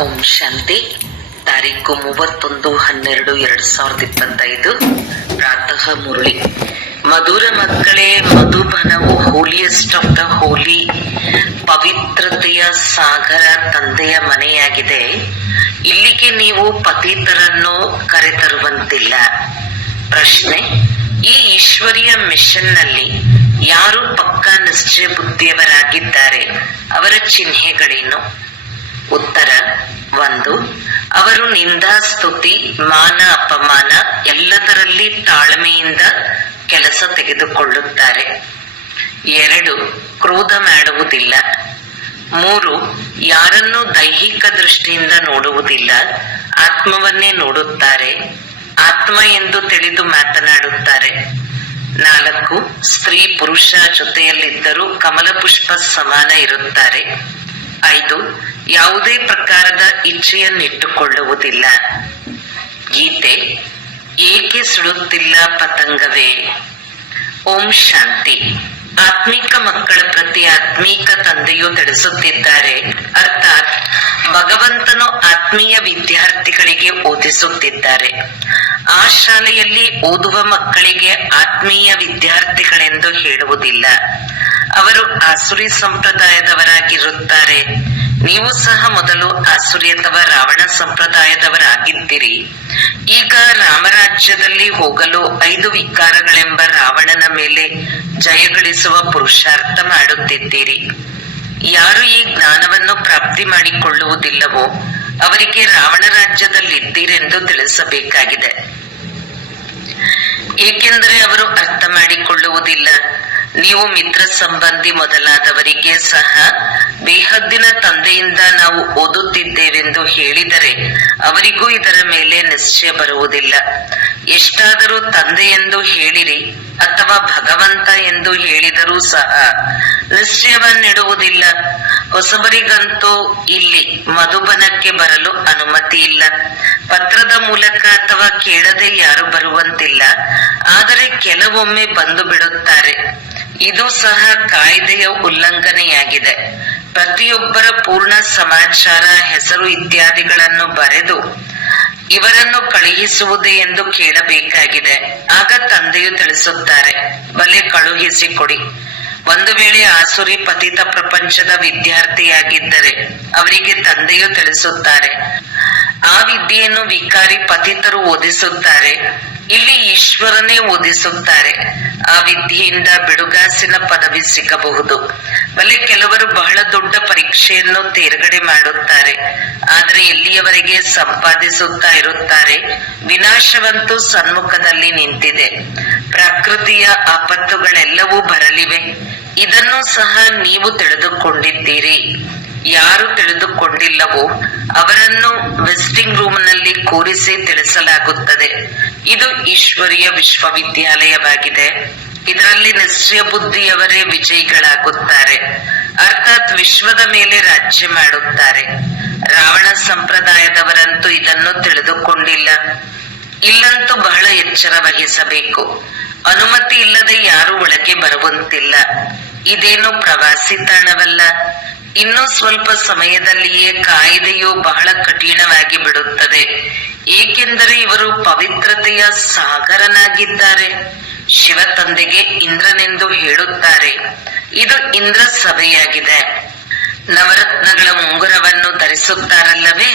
ಓಂ ಶಾಂತಿ. ತಾರೀಕು 31/12/2025 ಪ್ರಾತಃ ಮುರಳಿ. ಮಧುರ ಮಕ್ಕಳೇ, ಮಧುಬನವು holiest of the ಹೋಲಿ, ಪವಿತ್ರತೆಯ ಸಾಗರ ತಂದೆಯ ಮನೆಯಾಗಿದೆ. ಇಲ್ಲಿಗೆ ನೀವು ಪತಿತರನ್ನು ಕರೆತರುವಂತಿಲ್ಲ. ಪ್ರಶ್ನೆ: ಈ ಈಶ್ವರೀಯ ಮಿಷನ್ ನಲ್ಲಿ ಯಾರು ಪಕ್ಕಾ ನಿಶ್ಚಯ ಬುದ್ಧಿಯವರಾಗಿದ್ದಾರೆ, ಅವರ ಚಿಹ್ನೆಗಳೇನು? ಉತ್ತರ: 1. ಅವರು ನಿಂದಾಸ್ತುತಿ, ಮಾನ ಅಪಮಾನ ಎಲ್ಲದರಲ್ಲಿ ತಾಳ್ಮೆಯಿಂದ ಕೆಲಸ ತೆಗೆದುಕೊಳ್ಳುತ್ತಾರೆ. 2. ಕ್ರೋಧ ಮಾಡುವುದಿಲ್ಲ. 3. ಯಾರನ್ನು ದೈಹಿಕ ದೃಷ್ಟಿಯಿಂದ ನೋಡುವುದಿಲ್ಲ, ಆತ್ಮವನ್ನೇ ನೋಡುತ್ತಾರೆ. ಆತ್ಮ ಎಂದು ತಿಳಿದು ಮಾತನಾಡುತ್ತಾರೆ. 4. ಸ್ತ್ರೀ ಪುರುಷ ಜೊತೆಯಲ್ಲಿದ್ದರೂ ಕಮಲ ಪುಷ್ಪ ಸಮಾನ ಇರುತ್ತಾರೆ. 5. ಯಾವುದೇ ಪ್ರಕಾರದ ಇಚ್ಛೆಯನ್ನಿಟ್ಟುಕೊಳ್ಳುವುದಿಲ್ಲ. ಗೀತೆ: ಏಕೆ ಸುಡುತ್ತಿಲ್ಲ ಪತಂಗವೇ? ಓಂ ಶಾಂತಿ. ಆತ್ಮಿಕ ಮಕ್ಕಳ ಪ್ರತಿ ಆತ್ಮೀಕ ತಂದೆಯು ತಿಳಿಸುತ್ತಿದ್ದಾರೆ, ಅರ್ಥಾತ್ ಭಗವಂತನು ಆತ್ಮೀಯ ವಿದ್ಯಾರ್ಥಿಗಳಿಗೆ ಓದಿಸುತ್ತಿದ್ದಾರೆ. ಆ ಶಾಲೆಯಲ್ಲಿ ಓದುವ ಮಕ್ಕಳಿಗೆ ಆತ್ಮೀಯ ವಿದ್ಯಾರ್ಥಿಗಳೆಂದು ಹೇಳುವುದಿಲ್ಲ. ಅವರು ಆಸುರಿ ಸಂಪ್ರದಾಯದವರಾಗಿರುತ್ತಾರೆ. ನೀವು ಸಹ ಮೊದಲು ಆಸುರಿ ಅಥವಾ ರಾವಣ ಸಂಪ್ರದಾಯದವರಾಗಿದ್ದೀರಿ. ಈಗ ರಾಮರಾಜ್ಯದಲ್ಲಿ ಹೋಗಲು 5 ವಿಕಾರಗಳೆಂಬ ರಾವಣನ ಮೇಲೆ ಜಯಗಳಿಸುವ ಪುರುಷಾರ್ಥ ಮಾಡುತ್ತಿದ್ದೀರಿ. ಯಾರು ಈ ಜ್ಞಾನವನ್ನು ಪ್ರಾಪ್ತಿ ಮಾಡಿಕೊಳ್ಳುವುದಿಲ್ಲವೋ ಅವರಿಗೆ ರಾವಣ ರಾಜ್ಯದಲ್ಲಿದ್ದೀರೆಂದು ತಿಳಿಸಬೇಕಾಗಿದೆ. ಏಕೆಂದರೆ ಅವರು ಅರ್ಥ ಮಾಡಿಕೊಳ್ಳುವುದಿಲ್ಲ. ನೀವು ಮಿತ್ರ ಸಂಬಂಧಿ ಮೊದಲಾದವರಿಗೆ ಸಹ ಬೇಹದ್ದಿನ ತಂದೆಯಿಂದ ನಾವು ಓದುತ್ತಿದ್ದೇವೆಂದು ಹೇಳಿದರೆ ಅವರಿಗೂ ಇದರ ಮೇಲೆ ನಿಶ್ಚಯ ಬರುವುದಿಲ್ಲ. ಎಷ್ಟಾದರೂ ತಂದೆ ಎಂದು ಹೇಳಿರಿ ಅಥವಾ ಭಗವಂತ ಎಂದು ಹೇಳಿದರೂ ಸಹ ನಿಶ್ಚಯವನ್ನಿಡುವುದಿಲ್ಲ. ಹೊಸಬರಿಗಂತೂ ಇಲ್ಲಿ ಮಧುಬನಕ್ಕೆ ಬರಲು ಅನುಮತಿ ಇಲ್ಲ. ಪತ್ರದ ಮೂಲಕ ಅಥವಾ ಕೇಳದೆ ಯಾರು ಬರುವಂತಿಲ್ಲ. ಆದರೆ ಕೆಲವೊಮ್ಮೆ ಬಂದು ಬಿಡುತ್ತಾರೆ. ಇದು ಸಹ ಕಾಯ್ದೆಯ ಉಲ್ಲಂಘನೆಯಾಗಿದೆ. ಪ್ರತಿಯೊಬ್ಬರ ಪೂರ್ಣ ಸಮಾಚಾರ, ಹೆಸರು ಇತ್ಯಾದಿಗಳನ್ನು ಬರೆದು ಇವರನ್ನು ಕಳುಹಿಸುವುದೇ ಎಂದು ಕೇಳಬೇಕಾಗಿದೆ. ಆಗ ತಂದೆಯು ತಿಳಿಸುತ್ತಾರೆ, ಬಲೆ ಕಳುಹಿಸಿಕೊಡಿ. ಒಂದು ವೇಳೆ ಆಸುರಿ ಪತಿತ ಪ್ರಪಂಚದ ವಿದ್ಯಾರ್ಥಿಯಾಗಿದ್ದರೆ ಅವರಿಗೆ ತಂದೆಯು ತಿಳಿಸುತ್ತಾರೆ, ಆ ವಿದ್ಯೆಯನ್ನು ವಿಕಾರಿ ಪತಿತರು ಓದಿಸುತ್ತಾರೆ. ಇಲ್ಲಿ ಈಶ್ವರನೇ ಓದಿಸುತ್ತಾರೆ. ಆ ವಿದ್ಯೆಯಿಂದ ಬಿಡುಗಾಸಿನ ಪದವಿ ಸಿಗಬಹುದು. ಬಲೆ ಕೆಲವರು ಬಹಳ ದೊಡ್ಡ ಪರೀಕ್ಷೆಯನ್ನು ತೇರ್ಗಡೆ ಮಾಡುತ್ತಾರೆ. ಆದರೆ ಎಲ್ಲಿಯವರೆಗೆ ಸಂಪಾದಿಸುತ್ತಾ ಇರುತ್ತಾರೆ, ವಿನಾಶವಂತೂ ಸನ್ಮುಖದಲ್ಲಿ ನಿಂತಿದೆ. ಪ್ರಕೃತಿಯ ಆಪತ್ತುಗಳೆಲ್ಲವೂ ಬರಲಿವೆ. ಇದನ್ನು ಸಹ ನೀವು ತಿಳಿದುಕೊಂಡಿದ್ದೀರಿ. ಯಾರು ತಿಳಿದುಕೊಂಡಿಲ್ಲವೋ ಅವರನ್ನು ವಿಸಿಟಿಂಗ್ ರೂಮ್ ನಲ್ಲಿ ಕೂರಿಸಿ ತಿಳಿಸಲಾಗುತ್ತದೆ. ಇದು ಈಶ್ವರೀಯ ವಿಶ್ವವಿದ್ಯಾಲಯವಾಗಿದೆ. ಇದರಲ್ಲಿ ನಿಶ್ಚಯ ಬುದ್ಧಿಯವರೇ ವಿಜಯಿಗಳಾಗುತ್ತಾರೆ, ಅರ್ಥಾತ್ ವಿಶ್ವದ ಮೇಲೆ ರಾಜ್ಯ ಮಾಡುತ್ತಾರೆ. ರಾವಣ ಸಂಪ್ರದಾಯದವರಂತೂ ಇದನ್ನು ತಿಳಿದುಕೊಂಡಿಲ್ಲ. ಇಲ್ಲಂತೂ ಬಹಳ ಎಚ್ಚರ ವಹಿಸಬೇಕು. ಅನುಮತಿ ಇಲ್ಲದೆ ಯಾರು ಒಳಗೆ ಬರುವಂತಿಲ್ಲ. ಇದೇನು ಪ್ರವಾಸಿ ತಾಣವಲ್ಲ. ಇನ್ನು ಸ್ವಲ್ಪ ಸಮಯದಲ್ಲಿಯೇ ಕಾಯ್ದೆಯು ಬಹಳ ಕಠಿಣವಾಗಿ ಬಿಡುತ್ತದೆ. ಏಕೆಂದರೆ ಇವರು ಪವಿತ್ರತೆಯ ಸಾಗರನಾಗಿದ್ದಾರೆ. ಶಿವ ತಂದೆಗೆ ಇಂದ್ರನೆಂದು ಹೇಳುತ್ತಾರೆ. ಇದು ಇಂದ್ರ ಸಭೆಯಾಗಿದೆ. ನವರತ್ನಗಳ ಉಂಗುರವನ್ನು ಧರಿಸುತ್ತಾರಲ್ಲವೇ,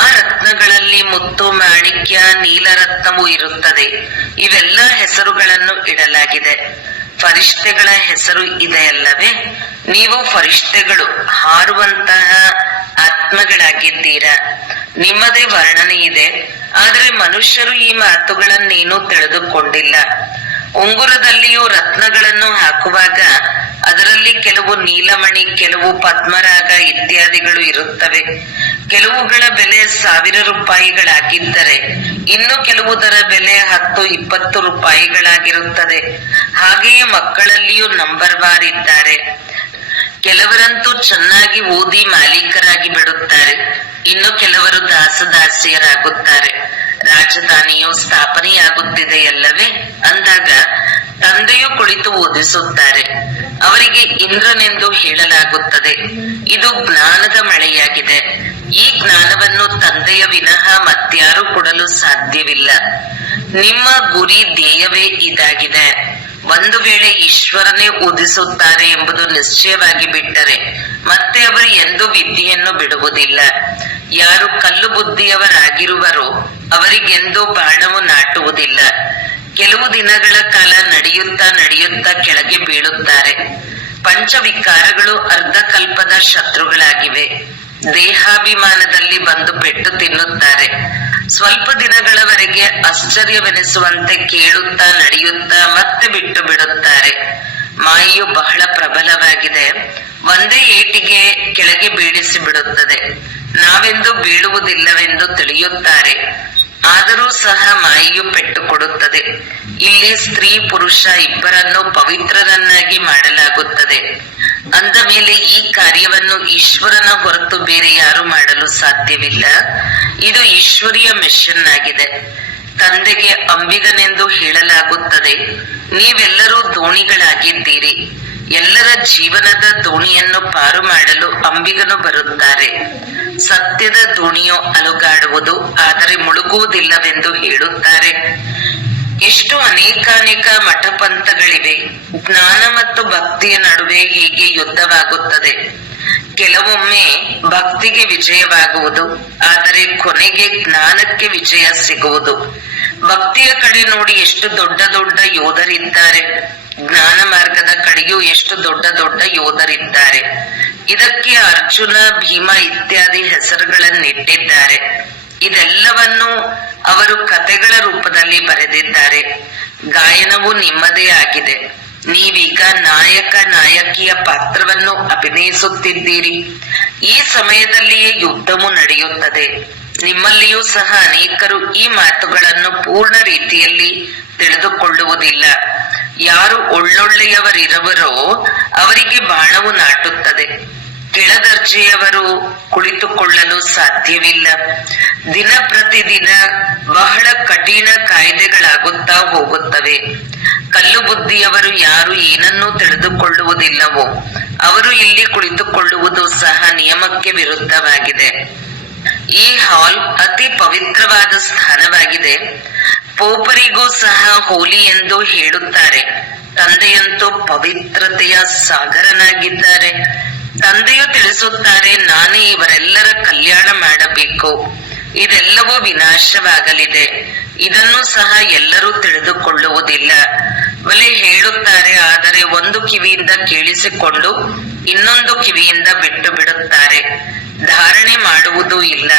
ಆ ರತ್ನಗಳಲ್ಲಿ ಮುತ್ತು, ಮಾಣಿಕ್ಯ, ನೀಲರತ್ನವೂ ಇರುತ್ತದೆ. ಇವೆಲ್ಲ ಹೆಸರುಗಳನ್ನು ಇಡಲಾಗಿದೆ. ಫರಿಷ್ಠೆಗಳ ಹೆಸರು ಇದೆಯಲ್ಲವೇ? ನೀವು ಫರಿಷ್ಠೆಗಳು, ಹಾರುವಂತಹ ಆತ್ಮಗಳಾಗಿದ್ದೀರಾ. ನಿಮ್ಮದೇ ವರ್ಣನೆ ಇದೆ. ಆದರೆ ಮನುಷ್ಯರು ಈ ಮಾತುಗಳನ್ನೇನೂ ತಿಳಿದುಕೊಂಡಿಲ್ಲ. ಉಂಗುರದಲ್ಲಿಯೂ ರತ್ನಗಳನ್ನು ಹಾಕುವಾಗ ಅದರಲ್ಲಿ ಕೆಲವು ನೀಲಮಣಿ, ಕೆಲವು ಪದ್ಮರಾಗ ಇತ್ಯಾದಿಗಳು ಇರುತ್ತವೆ. ಕೆಲವುಗಳ ಬೆಲೆ 1000 ರೂಪಾಯಿಗಳಾಗಿದ್ದರೆ ಇನ್ನು ಕೆಲವುದರ ಬೆಲೆ 10-20 ರೂಪಾಯಿಗಳಾಗಿರುತ್ತದೆ. ಹಾಗೆಯೇ ಮಕ್ಕಳಲ್ಲಿಯೂ ನಂಬರ್ ವಾರ್ ಇದ್ದಾರೆ. ಕೆಲವರಂತೂ ಚೆನ್ನಾಗಿ ಓದಿ ಮಾಲೀಕರಾಗಿ ಬಿಡುತ್ತಾರೆ. ಇನ್ನು ಕೆಲವರು ದಾಸದಾಸಿಯರಾಗುತ್ತಾರೆ. ರಾಜಧಾನಿಯು ಸ್ಥಾಪನೆಯಾಗುತ್ತಿದೆಯಲ್ಲವೇ ಅಂದಾಗ ತಂದೆಯು ಕುಳಿತು ಓದಿಸುತ್ತಾರೆ. ಅವರಿಗೆ ಇಂದ್ರನೆಂದು ಹೇಳಲಾಗುತ್ತದೆ. ಇದು ಜ್ಞಾನದ ಮಳೆಯಾಗಿದೆ. ಈ ಜ್ಞಾನವನ್ನು ತಂದೆಯ ವಿನಃ ಮತ್ಯಾರು ಕೊಡಲು ಸಾಧ್ಯವಿಲ್ಲ. ನಿಮ್ಮ ಗುರಿ ಧ್ಯೇಯವೇ ಇದಾಗಿದೆ. ಒಂದು ವೇಳೆ ಈಶ್ವರನೇ ಓದಿಸುತ್ತಾರೆ ಎಂಬುದು ನಿಶ್ಚಯವಾಗಿ ಬಿಟ್ಟರೆ ಮತ್ತೆ ಅವರು ಎಂದೂ ವಿದ್ಯೆಯನ್ನು ಬಿಡುವುದಿಲ್ಲ. ಯಾರು ಕಲ್ಲು ಬುದ್ಧಿಯವರಾಗಿರುವರೋ ಅವರಿಗೆಂದೂ ಬಾಣವು ನಾಟುವುದಿಲ್ಲ. ಕೆಲವು ದಿನಗಳ ಕಾಲ ನಡೆಯುತ್ತಾ ಕೆಳಗೆ ಬೀಳುತ್ತಾರೆ. ಪಂಚವಿಕಾರಗಳು ಅರ್ಧಕಲ್ಪದ ಶತ್ರುಗಳಾಗಿವೆ. ದೇಹಾಭಿಮಾನದಲ್ಲಿ ಬಂದು ಪೆಟ್ಟು ತಿನ್ನುತ್ತಾರೆ. ಸ್ವಲ್ಪ ದಿನಗಳವರೆಗೆ ಆಶ್ಚರ್ಯವೆನಿಸುವಂತೆ ಕೇಳುತ್ತಾ ನಡೆಯುತ್ತಾ ಮತ್ತೆ ಬಿಟ್ಟು ಬಿಡುತ್ತಾರೆ. ಮಾಯೆಯು ಬಹಳ ಪ್ರಬಲವಾಗಿದೆ. ಒಂದೇ ಏಟಿಗೆ ಕೆಳಗೆ ಬೀಳಿಸಿ ಬಿಡುತ್ತದೆ. ನಾವೆಂದು ಬೀಳುವುದಿಲ್ಲವೆಂದು ತಿಳಿಯುತ್ತಾರೆ. ಆದರೂ ಸಹ ಮಾಯೆಯು ಪೆಟ್ಟು ಕೊಡುತ್ತದೆ. ಇಲ್ಲಿ ಸ್ತ್ರೀ ಪುರುಷ ಇಬ್ಬರನ್ನು ಪವಿತ್ರರನ್ನಾಗಿ ಮಾಡಲಾಗುತ್ತದೆ. ಅಂದ ಮೇಲೆ ಈ ಕಾರ್ಯವನ್ನು ಈಶ್ವರನ ಹೊರತು ಬೇರೆ ಯಾರು ಮಾಡಲು ಸಾಧ್ಯವಿಲ್ಲ. ಇದು ಈಶ್ವರೀಯ ಮಿಷನ್ ಆಗಿದೆ. ತಂದೆಗೆ ಅಂಬಿಗನೆಂದು ಹೇಳಲಾಗುತ್ತದೆ. ನೀವೆಲ್ಲರೂ ದೋಣಿಗಳಾಗಿದ್ದೀರಿ. ಎಲ್ಲರ ಜೀವನದ ದೋಣಿಯನ್ನು ಪಾರು ಮಾಡಲು ಅಂಬಿಗನು ಬರುತ್ತಾರೆ. ಸತ್ಯದ ದೋಣಿಯು ಅಲುಗಾಡುವುದು, ಆದರೆ ಮುಳುಗುವುದಿಲ್ಲವೆಂದು ಹೇಳುತ್ತಾರೆ. ಎಷ್ಟು ಅನೇಕಾನೇಕ ಮಠಪಂಥಗಳಿವೆ. ಜ್ಞಾನ ಮತ್ತು ಭಕ್ತಿಯ ನಡುವೆ ಹೀಗೆ ಯುದ್ಧವಾಗುತ್ತದೆ. ಕೆಲವೊಮ್ಮೆ ಭಕ್ತಿಗೆ ವಿಜಯವಾಗುವುದು, ಆದರೆ ಕೊನೆಗೆ ಜ್ಞಾನಕ್ಕೆ ವಿಜಯ ಸಿಗುವುದು. ಭಕ್ತಿಯ ಕಡೆ ನೋಡಿ ಎಷ್ಟು ದೊಡ್ಡ ದೊಡ್ಡ ಯೋಧರಿದ್ದಾರೆ. ಜ್ಞಾನ ಮಾರ್ಗದ ಕಡೆಯೂ ಎಷ್ಟು ದೊಡ್ಡ ದೊಡ್ಡ ಯೋಧರಿದ್ದಾರೆ. ಇದಕ್ಕೆ ಅರ್ಜುನ, ಭೀಮ ಇತ್ಯಾದಿ ಹೆಸರುಗಳನ್ನಿಟ್ಟಿದ್ದಾರೆ. ಇದೆಲ್ಲವನ್ನು ಅವರು ಕಥೆಗಳ ರೂಪದಲ್ಲಿ ಬರೆದಿದ್ದಾರೆ. ಗಾಯನವು ನಿಮ್ಮದೇ ಆಗಿದೆ. ನೀವೀಗ ನಾಯಕ ನಾಯಕಿಯ ಪಾತ್ರವನ್ನು ಅಭಿನಯಿಸುತ್ತಿದ್ದೀರಿ. ಈ ಸಮಯದಲ್ಲಿಯೇ ಯುದ್ಧವು ನಡೆಯುತ್ತದೆ. ನಿಮ್ಮಲ್ಲಿಯೂ ಸಹ ಅನೇಕರು ಈ ಮಾತುಗಳನ್ನು ಪೂರ್ಣ ರೀತಿಯಲ್ಲಿ ತಿಳಿದುಕೊಳ್ಳುವುದಿಲ್ಲ. ಯಾರು ಒಳ್ಳೊಳ್ಳೆಯವರಿರುವರೋ ಅವರಿಗೆ ಬಾಣವು ನಾಟುತ್ತದೆ. ಕೆಳದರ್ಜೆಯವರು ಕುಳಿತುಕೊಳ್ಳಲು ಸಾಧ್ಯವಿಲ್ಲ. ದಿನ ಪ್ರತಿದಿನ ಬಹಳ ಕಠಿಣ ಕಾಯ್ದೆಗಳಾಗುತ್ತಾ ಹೋಗುತ್ತವೆ. ಕಲ್ಲು ಬುದ್ಧಿಯವರು ಯಾರು ಏನನ್ನೂ ತಿಳಿದುಕೊಳ್ಳುವುದಿಲ್ಲವೋ ಅವರು ಇಲ್ಲಿ ಕುಳಿತುಕೊಳ್ಳುವುದು ಸಹ ನಿಯಮಕ್ಕೆ ವಿರುದ್ಧವಾಗಿದೆ. ಈ ಹಾಲ್ ಅತಿ ಪವಿತ್ರವಾದ ಸ್ಥಾನವಾಗಿದೆ. ಪೋಪರಿಗೂ ಸಹ ಹೋಲಿ ಎಂದು ಹೇಳುತ್ತಾರೆ. ತಂದೆಯಂತೂ ಪವಿತ್ರತೆಯ ಸಾಗರನಾಗಿದ್ದಾರೆ. ತಂದೆಯು ತಿಳಿಸುತ್ತಾರೆ, ನಾನೇ ಇವರೆಲ್ಲರ ಕಲ್ಯಾಣ ಮಾಡಬೇಕು. ಇದೆಲ್ಲವೂ ವಿನಾಶವಾಗಲಿದೆ. ಇದನ್ನು ಸಹ ಎಲ್ಲರೂ ತಿಳಿದುಕೊಳ್ಳುವುದಿಲ್ಲ. ಬಲೆ ಹೇಳುತ್ತಾರೆ, ಆದರೆ ಒಂದು ಕಿವಿಯಿಂದ ಕೇಳಿಸಿಕೊಂಡು ಇನ್ನೊಂದು ಕಿವಿಯಿಂದ ಬಿಟ್ಟು ಬಿಡುತ್ತಾರೆ. ಧಾರಣೆ ಮಾಡುವುದೂ ಇಲ್ಲ,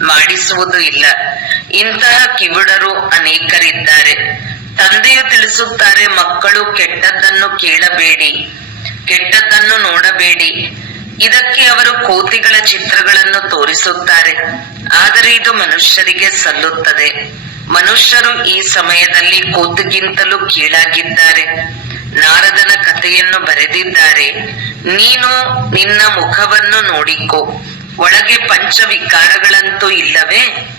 ಮಾಡಿಸುವುದೂ ಇಲ್ಲ. ಇಂತಹ ಕಿವುಡರು ಅನೇಕರಿದ್ದಾರೆ. ತಂದೆಯು ತಿಳಿಸುತ್ತಾರೆ, ಮಕ್ಕಳು ಕೆಟ್ಟದ್ದನ್ನು ಕೇಳಬೇಡಿ, ಕೆಟ್ಟದ್ದನ್ನು ನೋಡಬೇಡಿ. ಇದಕ್ಕೆ ಅವರು ಕೋತಿಗಳ ಚಿತ್ರಗಳನ್ನು ತೋರಿಸುತ್ತಾರೆ. ಆದರೆ ಇದು ಮನುಷ್ಯರಿಗೆ ಸಲ್ಲುತ್ತದೆ. ಮನುಷ್ಯರು ಈ ಸಮಯದಲ್ಲಿ ಕೋತಿಗಿಂತಲೂ ಕೀಳಾಗಿದ್ದಾರೆ. ನಾರದನ ಕಥೆಯನ್ನು ಬರೆದಿದ್ದಾರೆ. ನೀನು ನಿನ್ನ ಮುಖವನ್ನು ನೋಡಿಕೋ, ಒಳಗೆ ಪಂಚವಿಕಾರಗಳಂತೂ ಇಲ್ಲವೇ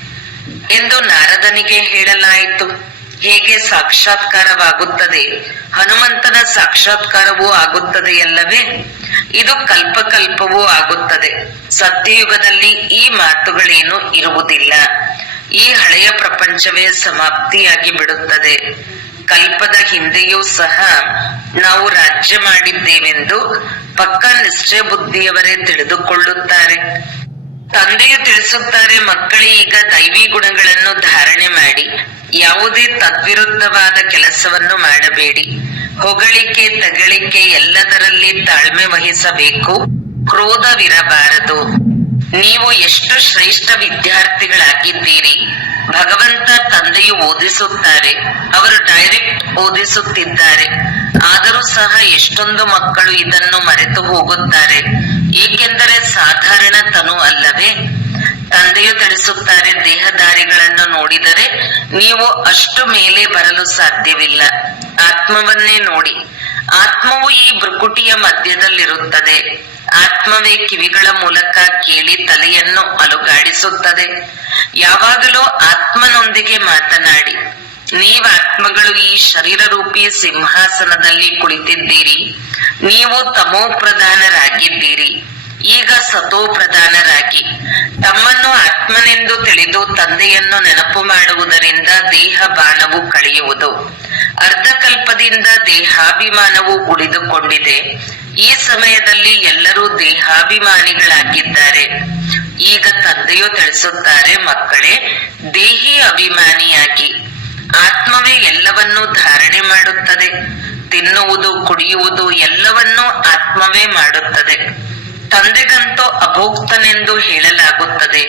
ಎಂದು ನಾರದನಿಗೆ ಹೇಳಲಾಯಿತು. ಹೇಗೆ ಸಾಕ್ಷಾತ್ಕಾರವಾಗುತ್ತದೆ, ಹನುಮಂತನ ಸಾಕ್ಷಾತ್ಕಾರವೂ ಆಗುತ್ತದೆಯಲ್ಲವೇ? ಇದು ಕಲ್ಪಕಲ್ಪವೂ ಆಗುತ್ತದೆ. ಸತ್ಯಯುಗದಲ್ಲಿ ಈ ಮಾತುಗಳೇನು ಇರುವುದಿಲ್ಲ. ಈ ಹಳೆಯ ಪ್ರಪಂಚವೇ ಸಮಾಪ್ತಿಯಾಗಿ ಬಿಡುತ್ತದೆ. ಕಲ್ಪದ ಹಿಂದೆಯೂ ಸಹ ನಾವು ರಾಜ್ಯ ಮಾಡಿದ್ದೇವೆಂದು ಪಕ್ಕ ನಿಶ್ಚಯ ಬುದ್ಧಿಯವರೇ ತಿಳಿದುಕೊಳ್ಳುತ್ತಾರೆ. ತಂದೆಯು ತಿಳಿಸುತ್ತಾರೆ, ಮಕ್ಕಳೇ, ಈಗ ದೈವಿ ಗುಣಗಳನ್ನು ಧಾರಣೆ ಮಾಡಿ ಯಾವುದೇ ತದ್ವಿರುದ್ಧವಾದ ಕೆಲಸವನ್ನು ಮಾಡಬೇಡಿ. ಹೊಗಳಿಕೆ, ತಗಳಿಕೆ ಎಲ್ಲದರಲ್ಲಿ ತಾಳ್ಮೆ ವಹಿಸಬೇಕು. ಕ್ರೋಧವಿರಬಾರದು. ನೀವು ಎಷ್ಟು ಶ್ರೇಷ್ಠ ವಿದ್ಯಾರ್ಥಿಗಳಾಗಿದ್ದೀರಿ. ಭಗವಂತ ತಂದೆಯು ಓದಿಸುತ್ತಾರೆ. ಅವರು ಡೈರೆಕ್ಟ್ ಓದಿಸುತ್ತಿದ್ದಾರೆ. ಆದರೂ ಸಹ ಎಷ್ಟೊಂದು ಮಕ್ಕಳು ಇದನ್ನು ಮರೆತು ಹೋಗುತ್ತಾರೆ. ಏಕೆಂದರೆ ಸಾಧಾರಣ ತನು ಅಲ್ಲವೇ? ತಂದೆಯು ತಿಳಿಸುತ್ತಾರೆ, ದೇಹಧಾರಿಗಳನ್ನು ನೋಡಿದರೆ ನೀವು ಅಷ್ಟು ಮೇಲೆ ಬರಲು ಸಾಧ್ಯವಿಲ್ಲ. ಆತ್ಮವನ್ನೇ ನೋಡಿ. ಆತ್ಮವು ಈ ಭ್ರುಕುಟಿಯ ಮಧ್ಯದಲ್ಲಿರುತ್ತದೆ. ಆತ್ಮವೇ ಕಿವಿಗಳ ಮೂಲಕ ಕೇಳಿ ತಲೆಯನ್ನು ಅಲುಗಾಡಿಸುತ್ತದೆ. ಯಾವಾಗಲೂ ಆತ್ಮನೊಂದಿಗೆ ಮಾತನಾಡಿ. ನೀವಾತ್ಮಗಳು ಈ ಶರೀರ ರೂಪಿ ಸಿಂಹಾಸನದಲ್ಲಿ ಕುಳಿತಿದ್ದೀರಿ. ನೀವು ತಮೋ ಪ್ರಧಾನರಾಗಿದ್ದೀರಿ. ಈಗ ಸತೋ ಪ್ರಧಾನರಾಗಿ ತಮ್ಮನ್ನು ಆತ್ಮನೆಂದು ತಿಳಿದು ತಂದೆಯನ್ನು ನೆನಪು ಮಾಡುವುದರಿಂದ ದೇಹ ಬಾಣವು ಕಳೆಯುವುದು. ಅರ್ಧಕಲ್ಪದಿಂದ ದೇಹಾಭಿಮಾನವು ಉಳಿದುಕೊಂಡಿದೆ. ಈ ಸಮಯದಲ್ಲಿ ಎಲ್ಲರೂ ದೇಹಾಭಿಮಾನಿಗಳಾಗಿದ್ದಾರೆ. ಈಗ ತಂದೆಯು ತಿಳಿಸುತ್ತಾರೆ, ಮಕ್ಕಳೇ, ದೇಹಿ ಅಭಿಮಾನಿಯಾಗಿ. ಆತ್ಮವೇ ಎಲ್ಲವನ್ನೂ ಧಾರಣೆ ಮಾಡುತ್ತದೆ. ತಿನ್ನುವುದು, ಕುಡಿಯುವುದು ಎಲ್ಲವನ್ನೂ ಆತ್ಮವೇ ಮಾಡುತ್ತದೆ. ತಂದೆಗಂತೂ ಅಭೋಕ್ತನೆಂದು ಹೇಳಲಾಗುತ್ತದೆ.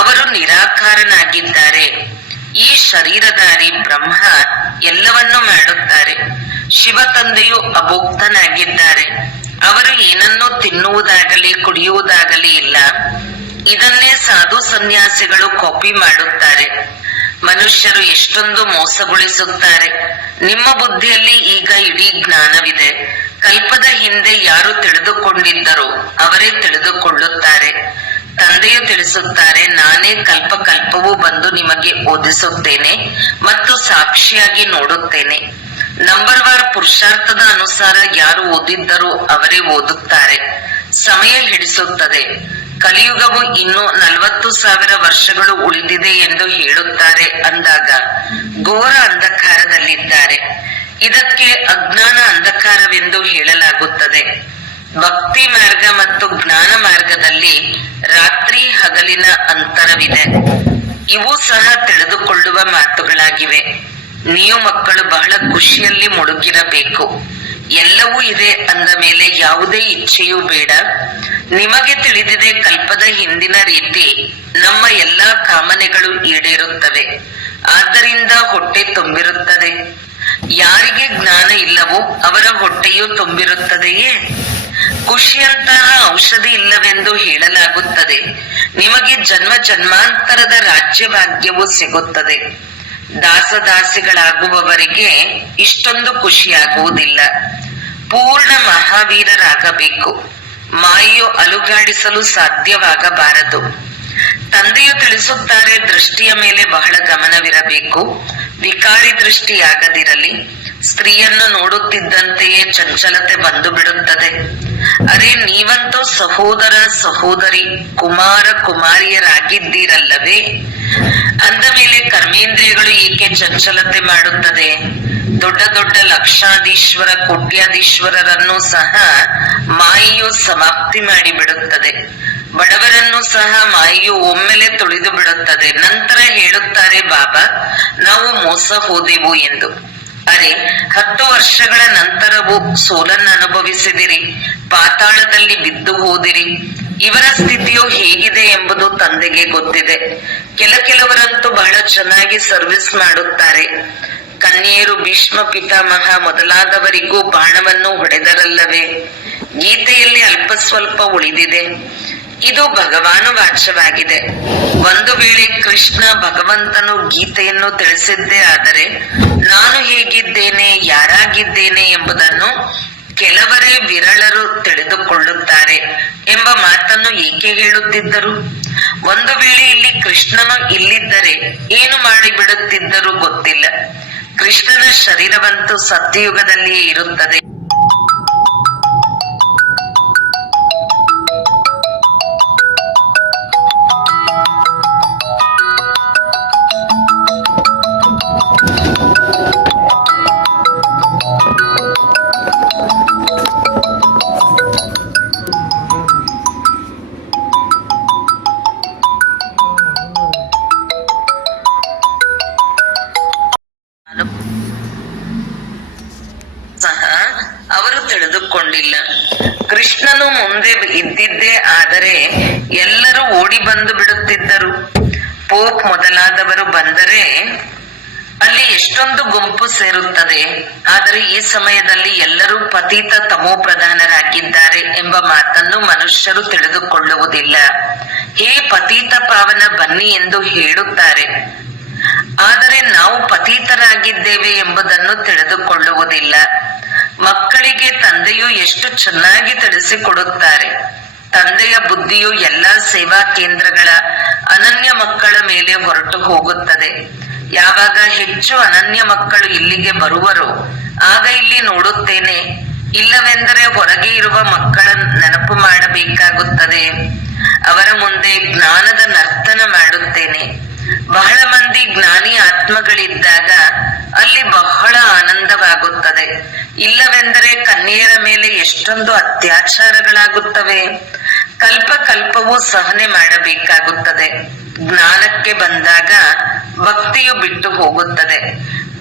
ಅವರು ನಿರಾಕಾರನಾಗಿದ್ದಾರೆ. ಈ ಶರೀರಧಾರಿ ಬ್ರಹ್ಮ ಎಲ್ಲವನ್ನೂ ಮಾಡುತ್ತಾರೆ. ಶಿವ ತಂದೆಯು ಅಭೋಕ್ತನಾಗಿದ್ದಾರೆ. ಅವರು ಏನನ್ನೂ ತಿನ್ನುವುದಾಗಲಿ ಕುಡಿಯುವುದಾಗಲಿ ಇಲ್ಲ. ಇದನ್ನೇ ಸಾಧು ಸನ್ಯಾಸಿಗಳು ಕಾಪಿ ಮಾಡುತ್ತಾರೆ. ಮನುಷ್ಯರು ಎಷ್ಟೊಂದು ಮೋಸಗೊಳಿಸುತ್ತಾರೆ. ನಿಮ್ಮ ಬುದ್ಧಿಯಲ್ಲಿ ಈಗ ಇಡೀ ಜ್ಞಾನವಿದೆ. ಕಲ್ಪದ ಹಿಂದೆ ಯಾರು ತಿಳಿದುಕೊಂಡಿದ್ದರೋ ಅವರೇ ತಿಳಿದುಕೊಳ್ಳುತ್ತಾರೆ. ತಂದೆಯು ತಿಳಿಸುತ್ತಾರೆ, ನಾನೇ ಕಲ್ಪ ಕಲ್ಪವೂ ಬಂದು ನಿಮಗೆ ಓದಿಸುತ್ತೇನೆ ಮತ್ತು ಸಾಕ್ಷಿಯಾಗಿ ನೋಡುತ್ತೇನೆ. ನಂಬರ್ ವಾರ್ ಪುರುಷಾರ್ಥದ ಅನುಸಾರ ಯಾರು ಓದಿದ್ದರೋ ಅವರೇ ಓದುತ್ತಾರೆ. ಸಮಯ ಹಿಡಿಸುತ್ತದೆ. ಕಲಿಯುಗವು ಇನ್ನು 40,000 ವರ್ಷಗಳು ಉಳಿದಿದೆ ಎಂದು ಹೇಳುತ್ತಾರೆ ಅಂದಾಗ ಘೋರ ಅಂಧಕಾರದಲ್ಲಿದ್ದಾರೆ. ಇದಕ್ಕೆ ಅಜ್ಞಾನ ಅಂಧಕಾರವೆಂದು ಹೇಳಲಾಗುತ್ತದೆ. ಭಕ್ತಿ ಮಾರ್ಗ ಮತ್ತು ಜ್ಞಾನ ಮಾರ್ಗದಲ್ಲಿ ರಾತ್ರಿ ಹಗಲಿನ ಅಂತರವಿದೆ. ಇವು ಸಹ ತಿಳಿದುಕೊಳ್ಳುವ ಮಾತುಗಳಾಗಿವೆ. ನೀವು ಮಕ್ಕಳು ಬಹಳ ಖುಷಿಯಲ್ಲಿ ಮುಳುಗಿರಬೇಕು. ಎಲ್ಲವೂ ಇದೆ ಅಂದ ಮೇಲೆ ಯಾವುದೇ ಇಚ್ಛೆಯೂ ಬೇಡ. ನಿಮಗೆ ತಿಳಿದಿದೆ, ಕಲ್ಪದ ಹಿಂದಿನ ರೀತಿ ನಮ್ಮ ಎಲ್ಲಾ ಕಾಮನೆಗಳು ಈಡೇರುತ್ತವೆ. ಆದ್ದರಿಂದ ಹೊಟ್ಟೆ ತುಂಬಿರುತ್ತದೆ. ಯಾರಿಗೆ ಜ್ಞಾನ ಇಲ್ಲವೋ ಅವರ ಹೊಟ್ಟೆಯೂ ತುಂಬಿರುತ್ತದೆಯೇ? ಖುಷಿಯಂತಹ ಔಷಧಿ ಇಲ್ಲವೆಂದು ಹೇಳಲಾಗುತ್ತದೆ. ನಿಮಗೆ ಜನ್ಮ ಜನ್ಮಾಂತರದ ರಾಜ್ಯಭಾಗ್ಯವು ಸಿಗುತ್ತದೆ. ದಾಸದಾಸಿಗಳಾಗುವವರಿಗೆ ಇಷ್ಟೊಂದು ಖುಷಿಯಾಗುವುದಿಲ್ಲ. ಪೂರ್ಣ ಮಹಾವೀರರಾಗಬೇಕು. ಮಾಯೆಯು ಅಲುಗಾಡಿಸಲು ಸಾಧ್ಯವಾಗಬಾರದು. ತಂದೆಯು ತಿಳಿಸುತ್ತಾರೆ, ದೃಷ್ಟಿಯ ಮೇಲೆ ಬಹಳ ಗಮನವಿರಬೇಕು. ವಿಕಾರಿ ದೃಷ್ಟಿಯಾಗದಿರಲಿ. ಸ್ತ್ರೀಯನ್ನು ನೋಡುತ್ತಿದ್ದಂತೆಯೇ ಚಂಚಲತೆ ಬಂದು ಬಿಡುತ್ತದೆ. ಅರೆ, ನೀವಂತೂ ಸಹೋದರ ಸಹೋದರಿ ಕುಮಾರ ಕುಮಾರಿಯರಾಗಿದ್ದೀರಲ್ಲವೇ? ಅಂದ ಮೇಲೆ ಕರ್ಮೇಂದ್ರಿಯಗಳು ಏಕೆ ಚಂಚಲತೆ ಮಾಡುತ್ತದೆ? ದೊಡ್ಡ ದೊಡ್ಡ ಲಕ್ಷಾಧೀಶ್ವರ ಕೋಟ್ಯಾಧೀಶ್ವರರನ್ನು ಸಹ ಮಾಯೆಯು ಸಮಾಪ್ತಿ ಮಾಡಿಬಿಡುತ್ತದೆ. ಬಡವರನ್ನು ಸಹ ಮಾಯೆಯು ಒಮ್ಮೆಲೆ ತುಳಿದು ಬಿಡುತ್ತದೆ. ನಂತರ ಹೇಳುತ್ತಾರೆ, ಬಾಬಾ, ನಾವು ಮೋಸ ಹೋದೆವು ಎಂದು. ಅರೆ, 10 ವರ್ಷಗಳ ನಂತರವೂ ಸೋಲನ್ನು ಅನುಭವಿಸಿದಿರಿ. ಪಾತಾಳದಲ್ಲಿ ಬಿದ್ದು ಹೋದಿರಿ. ಇವರ ಸ್ಥಿತಿಯು ಹೇಗಿದೆ ಎಂಬುದು ತಂದೆಗೆ ಗೊತ್ತಿದೆ. ಕೆಲವರಂತೂ ಬಹಳ ಚೆನ್ನಾಗಿ ಸರ್ವಿಸ್ ಮಾಡುತ್ತಾರೆ. ಕನ್ಯೆಯರು ಭೀಷ್ಮ ಪಿತಾಮಹ ಮೊದಲಾದವರಿಗೂ ಬಾಣವನ್ನು ಹೊಡೆದರಲ್ಲವೇ? ಗೀತೆಯಲ್ಲಿ ಅಲ್ಪ ಸ್ವಲ್ಪ ಉಳಿದಿದೆ. ಇದು ಭಗವಾನು ವಾಚ್ಯವಾಗಿದೆ. ಒಂದು ವೇಳೆ ಕೃಷ್ಣ ಭಗವಂತನು ಗೀತೆಯನ್ನು ತಿಳಿಸಿದ್ದೇ ಆದರೆ ನಾನು ಹೇಗಿದ್ದೇನೆ, ಯಾರಾಗಿದ್ದೇನೆ ಎಂಬುದನ್ನು ಕೆಲವರೇ ವಿರಳರು ತಿಳಿದುಕೊಳ್ಳುತ್ತಾರೆ ಎಂಬ ಮಾತನ್ನು ಏಕೆ ಹೇಳುತ್ತಿದ್ದರು? ಒಂದು ವೇಳೆ ಇಲ್ಲಿ ಕೃಷ್ಣನು ಇಲ್ಲಿದ್ದರೆ ಏನು ಮಾಡಿಬಿಡುತ್ತಿದ್ದರೂ ಗೊತ್ತಿಲ್ಲ. ಕೃಷ್ಣನ ಶರೀರವಂತೂ ಸತ್ಯಯುಗದಲ್ಲಿಯೇ ಇರುತ್ತದೆ. ಸಹ ಅವರು ತಿಳಿದುಕೊಂಡಿಲ್ಲ. ಕೃಷ್ಣನು ಮುಂದೆ ಇದ್ದಿದ್ದೇ ಆದರೆ ಎಲ್ಲರೂ ಓಡಿ ಬಂದು ಬಿಡುತ್ತಿದ್ದರು. ಪೋಪ್ ಮೊದಲಾದವರು ಬಂದರೆ ಅಲ್ಲಿ ಎಷ್ಟೊಂದು ಗುಂಪು ಸೇರುತ್ತದೆ. ಆದರೆ ಈ ಸಮಯದಲ್ಲಿ ಎಲ್ಲರೂ ಪತೀತ ತಮೋ ಪ್ರಧಾನರಾಗಿದ್ದಾರೆ ಎಂಬ ಮಾತನ್ನು ಮನುಷ್ಯರು ತಿಳಿದುಕೊಳ್ಳುವುದಿಲ್ಲ. ಹೇ ಪತೀತ ಪಾವನ ಬನ್ನಿ ಎಂದು ಹೇಳುತ್ತಾರೆ. ಆದರೆ ನಾವು ಪತೀತರಾಗಿದ್ದೇವೆ ಎಂಬುದನ್ನು ತಿಳಿದುಕೊಳ್ಳುವುದಿಲ್ಲ. ಮಕ್ಕಳಿಗೆ ತಂದೆ ತಂದೆಯು ಎಷ್ಟು ಚೆನ್ನಾಗಿ ತಿಳಿಸಿಕೊಡುತ್ತಾರೆ. ತಂದೆಯ ಬುದ್ಧಿಯು ಎಲ್ಲಾ ಸೇವಾ ಕೇಂದ್ರಗಳ ಅನನ್ಯ ಮಕ್ಕಳ ಮೇಲೆ ಹೊರಟು ಹೋಗುತ್ತದೆ. ಯಾವಾಗ ಹೆಚ್ಚು ಅನನ್ಯ ಮಕ್ಕಳು ಇಲ್ಲಿಗೆ ಬರುವರೋ ಆಗ ಇಲ್ಲಿ ನೋಡುತ್ತೇನೆ, ಇಲ್ಲವೆಂದರೆ ಹೊರಗೆ ಇರುವ ಮಕ್ಕಳ ನೆನಪು ಮಾಡಬೇಕಾಗುತ್ತದೆ. ಅವರ ಮುಂದೆ ಜ್ಞಾನದ ನರ್ತನ ಮಾಡುತ್ತೇನೆ. ಬಹಳ ಮಂದಿ ಜ್ಞಾನಿ ಆತ್ಮಗಳಿದ್ದಾಗ ಅಲ್ಲಿ ಬಹಳ ಆನಂದವಾಗುತ್ತದೆ. ಇಲ್ಲವೆಂದರೆ ಕನ್ಯೆಯರ ಮೇಲೆ ಎಷ್ಟೊಂದು ಅತ್ಯಾಚಾರಗಳಾಗುತ್ತವೆ. ಕಲ್ಪ ಕಲ್ಪವೂ ಸಹನೆ ಮಾಡಬೇಕಾಗುತ್ತದೆ. ಜ್ಞಾನಕ್ಕೆ ಬಂದಾಗ ಭಕ್ತಿಯು ಬಿಟ್ಟು ಹೋಗುತ್ತದೆ.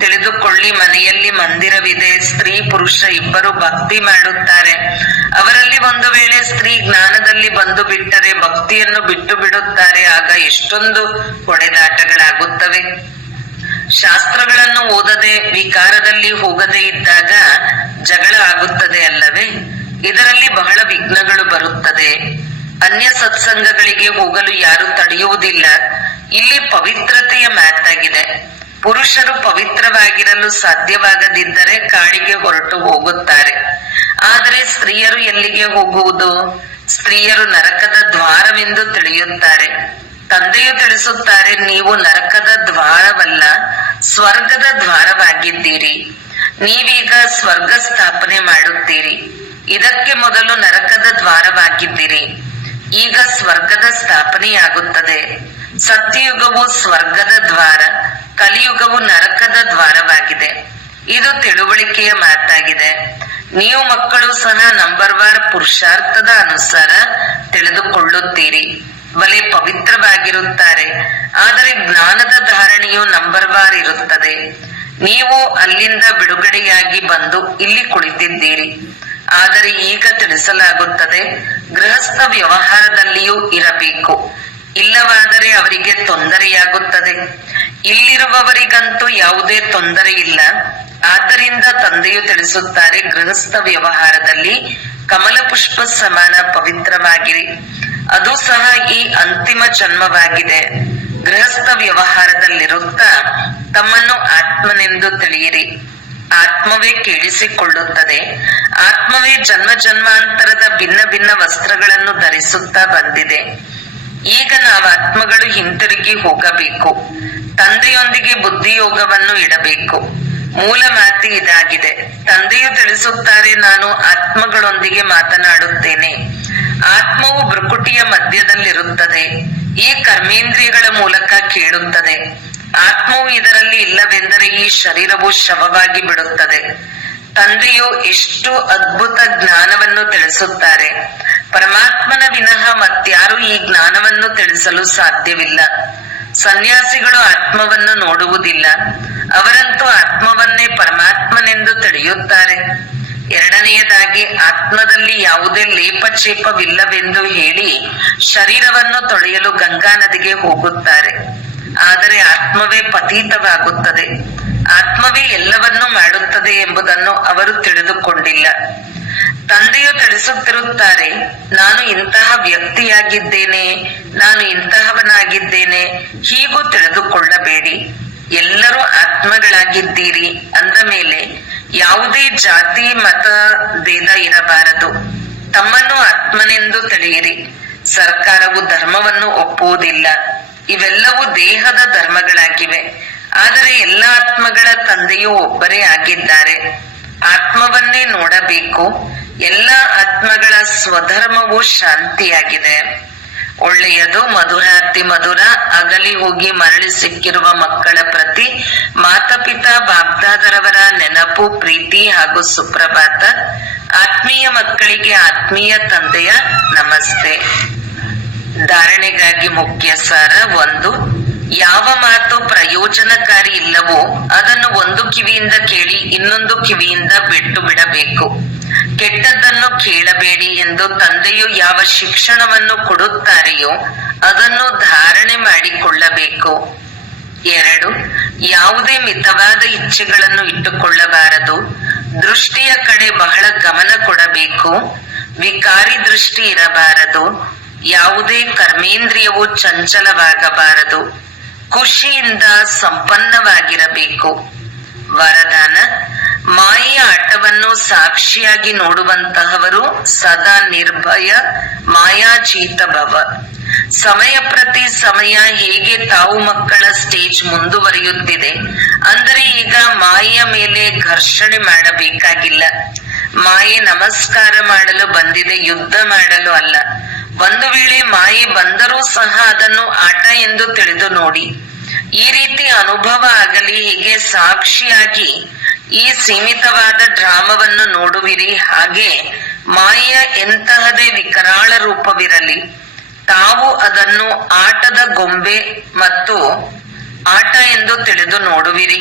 ತಿಳಿದುಕೊಳ್ಳಿ, ಮನೆಯಲ್ಲಿ ಮಂದಿರವಿದೆ, ಸ್ತ್ರೀ ಪುರುಷ ಇಬ್ಬರು ಭಕ್ತಿ ಮಾಡುತ್ತಾರೆ. ಅವರಲ್ಲಿ ಒಂದು ವೇಳೆ ಸ್ತ್ರೀ ಜ್ಞಾನದಲ್ಲಿ ಬಂದು ಬಿಟ್ಟರೆ ಭಕ್ತಿಯನ್ನು ಬಿಟ್ಟು ಬಿಡುತ್ತಾರೆ. ಆಗ ಎಷ್ಟೊಂದು ಹೊಡೆದಾಟಗಳಾಗುತ್ತವೆ. ಶಾಸ್ತ್ರಗಳನ್ನು ಓದದೆ ವಿಕಾರದಲ್ಲಿ ಹೋಗದೆ ಇದ್ದಾಗ ಜಗಳ ಆಗುತ್ತದೆ ಅಲ್ಲವೇ? ಇದರಲ್ಲಿ ಬಹಳ ವಿಘ್ನಗಳು ಬರುತ್ತದೆ. ಅನ್ಯ ಸತ್ಸಂಗಗಳಿಗೆ ಹೋಗಲು ಯಾರು ತಡೆಯುವುದಿಲ್ಲ. ಇಲ್ಲಿ ಪವಿತ್ರತೆಯ ಮಾತಾಗಿದೆ. ಪುರುಷರು ಪವಿತ್ರವಾಗಿರಲು ಸಾಧ್ಯವಾಗದಿದ್ದರೆ ಕಾಡಿಗೆ ಹೊರಟು ಹೋಗುತ್ತಾರೆ. ಆದರೆ ಸ್ತ್ರೀಯರು ಎಲ್ಲಿಗೆ ಹೋಗುವುದು? ಸ್ತ್ರೀಯರು ನರಕದ ದ್ವಾರವೆಂದು ತಿಳಿಯುತ್ತಾರೆ. ತಂದೆಯು ತಿಳಿಸುತ್ತಾರೆ, ನೀವು ನರಕದ ದ್ವಾರವಲ್ಲ, ಸ್ವರ್ಗದ ದ್ವಾರವಾಗಿದ್ದೀರಿ. ನೀವೀಗ ಸ್ವರ್ಗ ಸ್ಥಾಪನೆ ಮಾಡುತ್ತೀರಿ. ಇದಕ್ಕೆ ಮೊದಲು ನರಕದ ದ್ವಾರವಾಗಿದ್ದೀರಿ. ಈಗ ಸ್ವರ್ಗದ ಸ್ಥಾಪನೆಯಾಗುತ್ತದೆ. ಸತ್ಯಯುಗವು ಸ್ವರ್ಗದ ದ್ವಾರ, ಕಲಿಯುಗವು ನರಕದ ದ್ವಾರವಾಗಿದೆ. ಇದು ತಿಳುವಳಿಕೆಯ ಮಾತಾಗಿದೆ. ನೀವು ಮಕ್ಕಳು ಸಹ ನಂಬರ್ವಾರ್ ಪುರುಷಾರ್ಥದ ಅನುಸಾರ ತಿಳಿದುಕೊಳ್ಳುತ್ತೀರಿ. ಬಲೆ ಪವಿತ್ರವಾಗಿರುತ್ತಾರೆ. ಆದರೆ ಜ್ಞಾನದ ಧಾರಣೆಯು ನಂಬರ್ವಾರ್ ಇರುತ್ತದೆ. ನೀವು ಅಲ್ಲಿಂದ ಬಿಡುಗಡೆಯಾಗಿ ಬಂದು ಇಲ್ಲಿ ಕುಳಿತಿದ್ದೀರಿ. ಆದರೆ ಈಗ ತಿಳಿಸಲಾಗುತ್ತದೆ, ಗೃಹಸ್ಥ ವ್ಯವಹಾರದಲ್ಲಿಯೂ ಇರಬೇಕು. ಇಲ್ಲವಾದರೆ ಅವರಿಗೆ ತೊಂದರೆಯಾಗುತ್ತದೆ. ಇಲ್ಲಿರುವವರಿಗಂತೂ ಯಾವುದೇ ತೊಂದರೆ ಇಲ್ಲ. ಆದ್ದರಿಂದ ತಂದೆಯು ತಿಳಿಸುತ್ತಾರೆ, ಗೃಹಸ್ಥ ವ್ಯವಹಾರದಲ್ಲಿ ಕಮಲ ಪುಷ್ಪ ಸಮಾನ ಪವಿತ್ರವಾಗಿರಿ. ಅದು ಸಹ ಈ ಅಂತಿಮ ಜನ್ಮವಾಗಿದೆ. ಗೃಹಸ್ಥ ವ್ಯವಹಾರದಲ್ಲಿರುತ್ತಾ ತಮ್ಮನ್ನು ಆತ್ಮನೆಂದು ತಿಳಿಯಿರಿ. ಆತ್ಮವೇ ಕೇಳಿಸಿಕೊಳ್ಳುತ್ತದೆ. ಆತ್ಮವೇ ಜನ್ಮ ಜನ್ಮಾಂತರದ ಭಿನ್ನ ಭಿನ್ನ ವಸ್ತ್ರಗಳನ್ನು ಧರಿಸುತ್ತಾ ಬಂದಿದೆ. ಈಗ ನಾವು ಆತ್ಮಗಳು ಹಿಂತಿರುಗಿ ಹೋಗಬೇಕು. ತಂದೆಯೊಂದಿಗೆ ಬುದ್ಧಿಯೋಗವನ್ನು ಇಡಬೇಕು. ಮೂಲ ಮಾತು ಇದಾಗಿದೆ. ತಂದೆಯು ತಿಳಿಸುತ್ತಾರೆ, ನಾನು ಆತ್ಮಗಳೊಂದಿಗೆ ಮಾತನಾಡುತ್ತೇನೆ. ಆತ್ಮವು ಭ್ರುಕುಟಿಯ ಮಧ್ಯದಲ್ಲಿರುತ್ತದೆ. ಈ ಕರ್ಮೇಂದ್ರಿಯಗಳ ಮೂಲಕ ಕೇಳುತ್ತದೆ. ಆತ್ಮವು ಇದರಲ್ಲಿ ಇಲ್ಲವೆಂದರೆ ಈ ಶರೀರವು ಶವವಾಗಿ ಬಿಡುತ್ತದೆ. ತಂದೆಯು ಎಷ್ಟು ಅದ್ಭುತ ಜ್ಞಾನವನ್ನು ತಿಳಿಸುತ್ತಾರೆ. ಪರಮಾತ್ಮನ ವಿನಃ ಮತ್ಯಾರು ಈ ಜ್ಞಾನವನ್ನು ತಿಳಿಸಲು ಸಾಧ್ಯವಿಲ್ಲ. ಸನ್ಯಾಸಿಗಳು ಆತ್ಮವನ್ನು ನೋಡುವುದಿಲ್ಲ. ಅವರಂತೂ ಆತ್ಮವನ್ನೇ ಪರಮಾತ್ಮನೆಂದು ತಿಳಿಯುತ್ತಾರೆ. ಎರಡನೆಯದಾಗಿ, ಆತ್ಮದಲ್ಲಿ ಯಾವುದೇ ಲೇಪಚೇಪವಿಲ್ಲವೆಂದು ಹೇಳಿ ಶರೀರವನ್ನು ತೊಳೆಯಲು ಗಂಗಾ ನದಿಗೆ ಹೋಗುತ್ತಾರೆ. ಆದರೆ ಆತ್ಮವೇ ಪತೀತವಾಗುತ್ತದೆ. ಆತ್ಮವೇ ಎಲ್ಲವನ್ನೂ ಮಾಡುತ್ತದೆ ಎಂಬುದನ್ನು ಅವರು ತಿಳಿದುಕೊಂಡಿಲ್ಲ. ತಂದೆಯು ತಿಳಿಸುತ್ತಿರುತ್ತಾರೆ, ನಾನು ಇಂತಹ ವ್ಯಕ್ತಿಯಾಗಿದ್ದೇನೆ, ನಾನು ಇಂತಹವನಾಗಿದ್ದೇನೆ, ಹೀಗೂ ತಿಳಿದುಕೊಳ್ಳಬೇಡಿ. ಎಲ್ಲರೂ ಆತ್ಮಗಳಾಗಿದ್ದೀರಿ ಅಂದ ಮೇಲೆ ಯಾವುದೇ ಜಾತಿ ಮತ ಭೇದ ಇರಬಾರದು. ತಮ್ಮನ್ನು ಆತ್ಮನೆಂದು ತಿಳಿಯಿರಿ. ಸರ್ಕಾರವು ಧರ್ಮವನ್ನು ಒಪ್ಪುವುದಿಲ್ಲ. ಇವೆಲ್ಲವೂ ದೇಹದ ಧರ್ಮಗಳಾಗಿವೆ. ಆದರೆ ಎಲ್ಲ ಆತ್ಮಗಳ ತಂದೆಯೂ ಒಬ್ಬರೇ ಆಗಿದ್ದಾರೆ. ಆತ್ಮವನ್ನೇ ನೋಡಬೇಕು. ಎಲ್ಲ ಆತ್ಮಗಳ ಸ್ವಧರ್ಮವು ಶಾಂತಿಯಾಗಿದೆ. ಒಳ್ಳೆಯದು, ಮಧುರ, ಅತಿ ಮಧುರ. ಅಗಲಿ ಹೋಗಿ ಮರಳಿ ಸಿಕ್ಕಿರುವ ಮಕ್ಕಳ ಪ್ರತಿ ಮಾತಾಪಿತಾ ಬಾಬ್ದಾದರವರ ನೆನಪು, ಪ್ರೀತಿ ಹಾಗೂ ಸುಪ್ರಭಾತ. ಆತ್ಮೀಯ ಮಕ್ಕಳಿಗೆ ಆತ್ಮೀಯ ತಂದೆಯ ನಮಸ್ತೆ. ಧಾರಣೆಗಾಗಿ ಮುಖ್ಯ ಸಾರ. 1. ಯಾವ ಮಾತು ಪ್ರಯೋಜನಕಾರಿ ಇಲ್ಲವೋ ಅದನ್ನು ಒಂದು ಕಿವಿಯಿಂದ ಕೇಳಿ ಇನ್ನೊಂದು ಕಿವಿಯಿಂದ ಬಿಟ್ಟು ಬಿಡಬೇಕು. ಕೆಟ್ಟದ್ದನ್ನು ಕೇಳಬೇಡಿ ಎಂದು ತಂದೆಯು ಯಾವ ಶಿಕ್ಷಣವನ್ನು ಕೊಡುತ್ತಾರೆಯೋ ಅದನ್ನು ಧಾರಣೆ ಮಾಡಿಕೊಳ್ಳಬೇಕು. 2. ಯಾವುದೇ ಮಿತವಾದ ಇಚ್ಛೆಗಳನ್ನು ಇಟ್ಟುಕೊಳ್ಳಬಾರದು. ದೃಷ್ಟಿಯ ಕಡೆ ಬಹಳ ಗಮನ ಕೊಡಬೇಕು. ವಿಕಾರಿ ದೃಷ್ಟಿ ಇರಬಾರದು. ಯಾವುದೇ ಕರ್ಮೇಂದ್ರಿಯವು ಚಂಚಲವಾಗಬಾರದು. ಖುಷಿಯಿಂದ ಸಂಪನ್ನವಾಗಿರಬೇಕು. ವರದಾನ: ಮಾಯೆಯ ಆಟವನ್ನು ಸಾಕ್ಷಿಯಾಗಿ ನೋಡುವಂತಹವರು ಸದಾ ನಿರ್ಭಯ ಮಾಯಾಚೀತ ಭವ. ಸಮಯ ಪ್ರತಿ ಸಮಯ ಹೇಗೆ ತಾವು ಮಕ್ಕಳ ಸ್ಟೇಜ್ ಮುಂದುವರಿಯುತ್ತಿದೆ ಅಂದರೆ ಈಗ ಮಾಯೆಯ ಮೇಲೆ ಘರ್ಷಣೆ ಮಾಡಬೇಕಾಗಿಲ್ಲ. ಮಾಯೆ ನಮಸ್ಕಾರ ಮಾಡಲು ಬಂದಿದೆ, ಯುದ್ಧ ಮಾಡಲು ಅಲ್ಲ. ಒಂದು ವೇಳೆ ಮಾಯೆ ಬಂದರೂ ಸಹ ಅದನ್ನು ಆಟ ಎಂದು ತಿಳಿದು ನೋಡಿ. ಈ ರೀತಿ ಅನುಭವ ಆಗಲಿ. ಹೀಗೆ ಸಾಕ್ಷಿಯಾಗಿ ಈ ಸೀಮಿತವಾದ ಡ್ರಾಮವನ್ನು ನೋಡುವಿರಿ. ಹಾಗೆ ಮಾಯೆಯ ಎಂತಹದೇ ವಿಕರಾಳ ರೂಪವಿರಲಿ, ತಾವು ಅದನ್ನು ಆಟದ ಗೊಂಬೆ ಮತ್ತು ಆಟ ಎಂದು ತಿಳಿದು ನೋಡುವಿರಿ.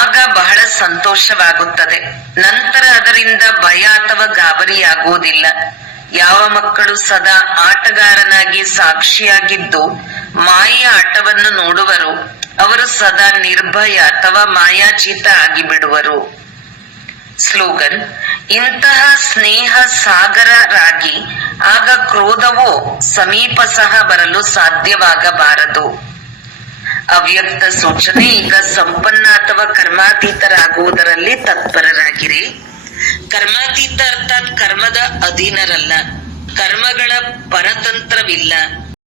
ಆಗ ಬಹಳ ಸಂತೋಷವಾಗುತ್ತದೆ. ನಂತರ ಅದರಿಂದ ಭಯ ಅಥವಾ ಗಾಬರಿಯಾಗುವುದಿಲ್ಲ. ಯಾವ ಮಕ್ಕಳು ಸದಾ ಆಟಗಾರನಾಗಿ ಸಾಕ್ಷಿಯಾಗಿದ್ದು ಮಾಯೆಯ ಆಟವನ್ನು ನೋಡುವರು ಅವರು ಸದಾ ನಿರ್ಭಯ ಅಥವಾ ಮಾಯಾಜೀತ ಆಗಿಬಿಡುವರು. ಸ್ಲೋಗನ್: ಇಂತಹ ಸ್ನೇಹ ಸಾಗರರಾಗಿ ಆಗ ಕ್ರೋಧವು ಸಮೀಪ ಸಹ ಬರಲು ಸಾಧ್ಯವಾಗಬಾರದು. ಅವ್ಯಕ್ತ ಸೂಚನೆ: ಈಗ ಸಂಪನ್ನ ಅಥವಾ ಕರ್ಮಾತೀತರಾಗುವುದರಲ್ಲಿ ತತ್ಪರರಾಗಿರಿ. ಕರ್ಮಾತೀತ ಅರ್ಥಾತ್ ಕರ್ಮದ ಅಧೀನರಲ್ಲ, ಕರ್ಮಗಳ ಪರತಂತ್ರವಿಲ್ಲ.